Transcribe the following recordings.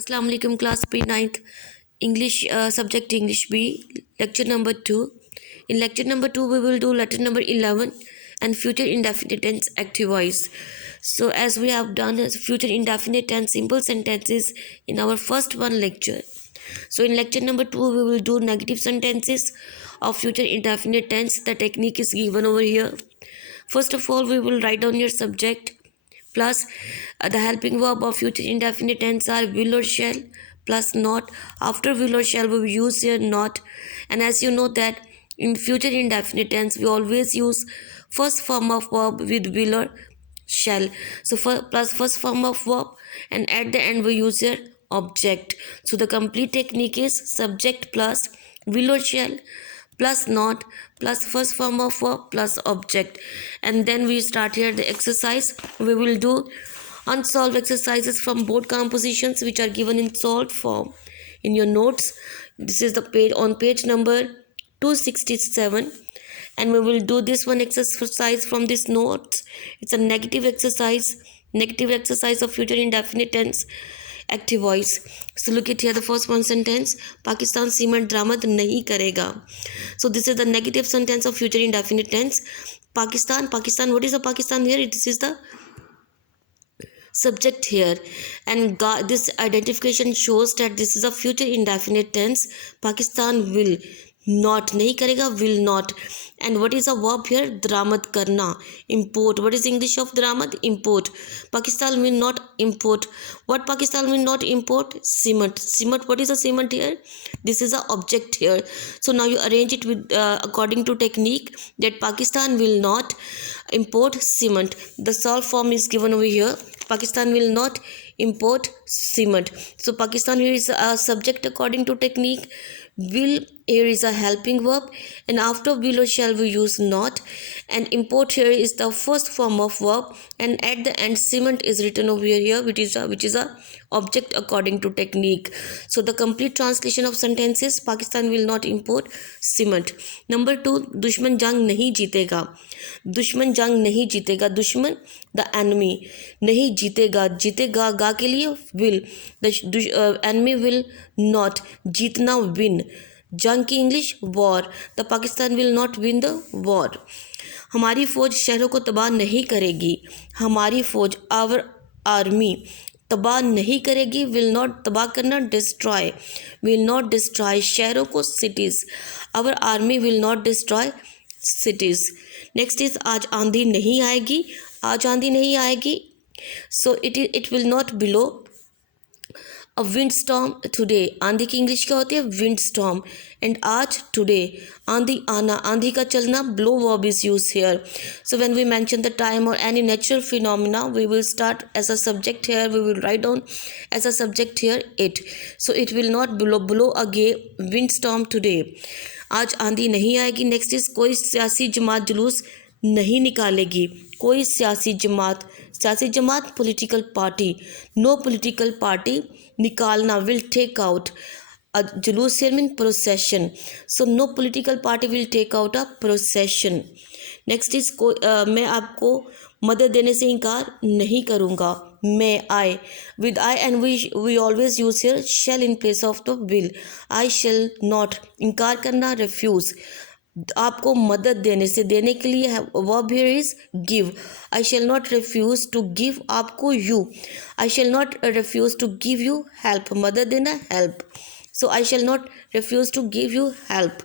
Assalamu alaikum class P ninth English subject English B lecture number 2. In lecture number 2 we will do letter number 11 and future indefinite tense active voice. So as we have done future indefinite tense simple sentences in our first one lecture. So in lecture number 2 we will do negative sentences of future indefinite tense. The technique is given over here. First of all, we will write down your subject plus the helping verb of future indefinite tense are will or shall plus not. After will or shall we will use here not, and as you know that in future indefinite tense we always use first form of verb with will or shall. So plus first form of verb, and at the end we use here object. So the complete technique is subject plus will or shall plus not plus first form of verb plus object. And then we start here the exercise. We will do unsolved exercises from board compositions which are given in solved form in your notes. This is the page on page number 267, and we will do this one exercise from this notes. It's a negative exercise of future indefinite tense active voice. So look at here the first one sentence, Pakistan cement दरामद नहीं करेगा. So this is the negative sentence of future indefinite tense. Pakistan, what is the Pakistan here? This is the subject here, and this identification shows that this is a future indefinite tense. Pakistan will not, नहीं करेगा, will not. And what is a verb here? दरामद करना, import. What is English of दरामद? Import. Pakistan will not import. What Pakistan will not import? Cement. What is a cement here? This is a object here. So now you arrange it with according to technique that Pakistan will not import cement. The solved form is given over here. Pakistan will not import cement. So Pakistan here is a subject according to technique. Will here is a helping verb, and after will or shall we use not, and import here is the first form of verb, and at the end cement is written over here which is a object according to technique. So the complete translation of sentences, Pakistan will not import cement. Number 2, दुश्मन जंग नहीं जीतेगा. दुश्मन जंग नहीं जीतेगा. दुश्मन the enemy, नहीं जीतेगा, जीतेगा गा के लिए will, the enemy will not, जीतना win, जंग की English war. The Pakistan will not win the war. हमारी फौज शहरों को तबाह नहीं करेगी. हमारी फौज आवर आर्मी तबाह नहीं करेगी. विल नॉट तबाह करना, डिस्ट्रॉय, विल नॉट डिस्ट्रॉय शहरों को, cities. Our army will not destroy cities. Next is आज आंधी नहीं आएगी. आज आंधी नहीं आएगी. So it will not blow a wind storm today. आंधी की इंग्लिश क्या होती है? Wind storm. एंड आज टुडे आंधी आना, आंधी का चलना, blow verb is use here. So when we mention the time और any natural phenomena we will start as a subject here. We will write down as a subject here it. So it will not blow again wind storm today. आज आंधी नहीं आएगी. Next is कोई सियासी जमात जुलूस नहीं निकालेगी. कोई सियासी जमात political party. No political party. निकालना विल टेक आउट. जुलूस here mean procession. So no political party will take out a procession. Next is मैं आपको मदद देने से इनकार नहीं करूँगा. मैं I with I and we always use here shall in place of the will. I shall not, इनकार करना, रिफ्यूज़. आपको मदद देने से, देने के लिए verb here is give. I shall not refuse to give आपको you. I shall not refuse to give you help. मदद देना, help. So I shall not refuse to give you help.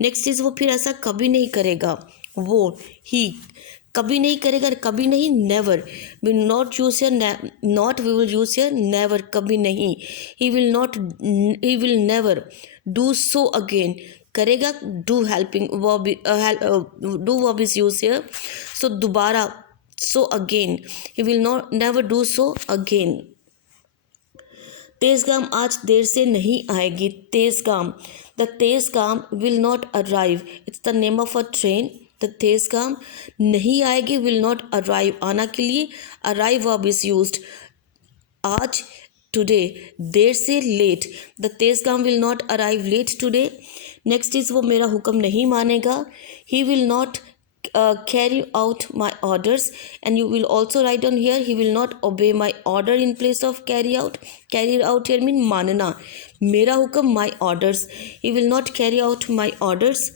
Next is वो फिर ऐसा कभी नहीं करेगा. वो ही कभी नहीं करेगा, कभी नहीं, never. We not use here not, we will use here never, कभी नहीं. He will never do so again. करेगा, do helping verb, do verb is use here. So दोबारा, so again. He will not never do so again. Tezgam आज देर से नहीं आएगी. Tezgam, the Tezgam will not arrive. It's the name of a train. The Tezgam नहीं आएगी, will not arrive, आना के लिए अराइव वर्ब इज यूज्ड. आज, टुडे, देर से, late. The Tezgam will not arrive late today. Next is वो मेरा हुक्म नहीं मानेगा. He will not carry out my orders. And you will also write down here, he will not obey my order in place of carry out. Carry out here mean मानना, मेरा हुक्म, my orders. He will not carry out my orders.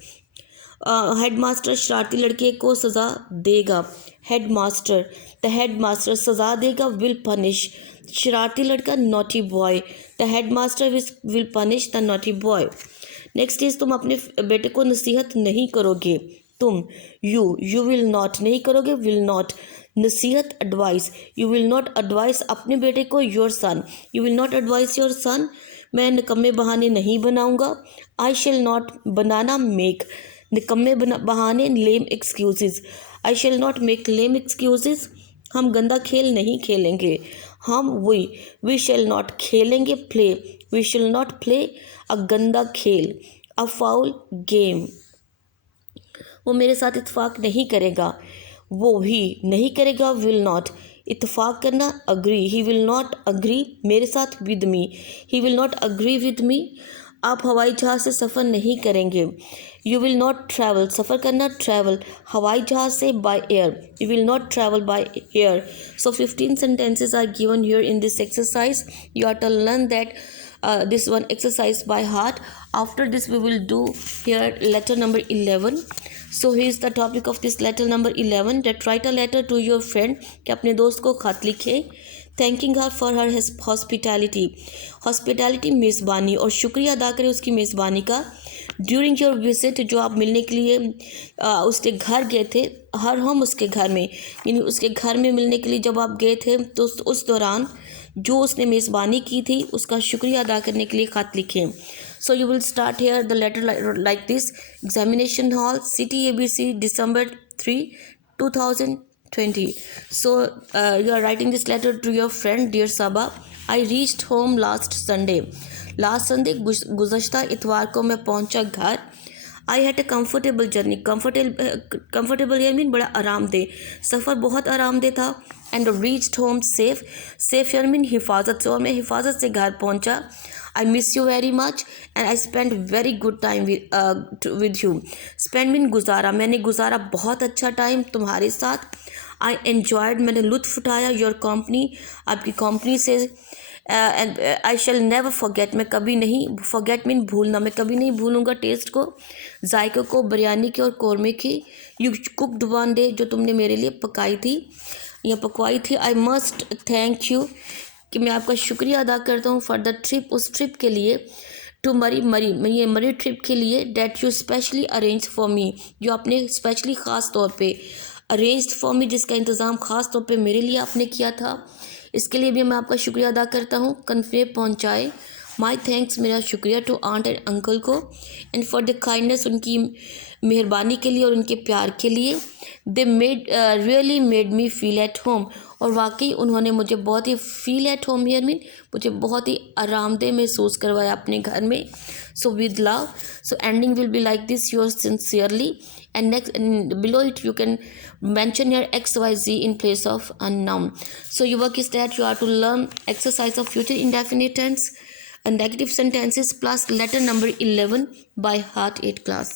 Headmaster शरारती लड़के को सज़ा देगा. Headmaster, the headmaster सज़ा देगा. विल पनिश, शरारती लड़का, naughty boy. The headmaster will punish the naughty boy. Next is, तुम अपने बेटे को नसीहत नहीं करोगे. तुम, यू विल नॉट, नहीं करोगे, विल नॉट. नसीहत, advice, you will not advise अपने बेटे को. Your son, you will not advise your son. मैं निकम्मे बहाने नहीं बनाऊंगा. आई शेल नॉट, बनाना, मेक, निकम्मे बहाने, lame excuses. I shall not make lame excuses. हम गंदा खेल नहीं खेलेंगे. हम, वी शेल नॉट, खेलेंगे, play, we shall not play a गंदा खेल. अ फाउल गेम, वो मेरे साथ इत्तेफाक नहीं करेगा. वो ही नहीं करेगा, विल नॉट, इत्तेफाक करना, अग्री, ही विल नॉट अग्री मेरे साथ, with me, he will not agree with me. आप हवाई जहाज़ से सफ़र नहीं करेंगे. यू विल नॉट ट्रैवल, सफ़र करना, ट्रैवल, हवाई जहाज़ से, by air, you will not travel by air. So 15 sentences are given here in this exercise. You are to learn that this one exercise by heart. After this we will do here letter number 11. So here is the topic of this letter number 11, that write a letter to your friend, कि अपने दोस्त को खत लिखें. Thanking her for her hospitality, hospitality मेज़बानी, और शुक्रिया अदा करें उसकी मेज़बानी का. ड्यूरिंग योर विजिट, जो आप मिलने के लिए उसके घर गए थे. हर हम उसके घर में, यानी उसके घर में मिलने के लिए जब आप गए थे, तो उस दौरान जो उसने मेज़बानी की थी उसका शुक्रिया अदा करने के लिए ख़त लिखें. So you will start here the letter like this. Examination hall, city ABC, December 3, 2020. So you are writing this letter to your friend. Dear Saba, I reached home last Sunday. Last Sunday, गुज़श्ता इतवार को मैं पहुंचा घर. I had a comfortable journey, comfortable ये मीन बड़ा आरामदेह, सफ़र बहुत आरामदेह था. And reached home safe, safe यार मीन हिफाजत से, और मैं हिफाजत से घर पहुंचा. I miss you very much and I spend very good time with you. Spend mean गुजारा, मैंने गुजारा बहुत अच्छा टाइम तुम्हारे साथ. आई एन्जॉयड, मैंने लुत्फ़ उठाया, योर कंपनी, आपकी कंपनी से. And I shall never forget, मैं कभी नहीं, फॉरगेट मीन भूलना, मैं कभी नहीं भूलूंगा टेस्ट को, जायके को, बिरयानी की और कौरमे की. यू कुकड वन डे, जो तुमने मेरे लिए पकाई थी या पकवाई थी. आई मस्ट थैंक यू, कि मैं आपका शुक्रिया अदा करता हूँ, फॉर द ट्रिप, उस ट्रिप के लिए. टू मरी ट्रिप के लिए. That you specially arrange for me, जो आपने स्पेशली ख़ास तौर पे, अरेंज्ड फॉर मी, जिसका इंतज़ाम ख़ास तौर पे मेरे लिए आपने किया था, इसके लिए भी मैं आपका शुक्रिया अदा करता हूँ. कन्वे, पहुँचाए. माई थैंक्स, मेरा शुक्रिया, टू आंट एंड अंकल को. एंड फॉर द काइंडनेस, उनकी मेहरबानी के लिए और उनके प्यार के लिए. They really made me feel at home, और वाकई उन्होंने मुझे बहुत ही feel at home here mean, मुझे बहुत ही आरामदेह महसूस करवाया अपने घर में. So with love, so ending will be like this, your sincerely. And next, and below it you can mention your XYZ in place of a noun. So your work is that you are to learn exercise of future indefinite tense and negative sentences plus letter number 11 by heart 8 class.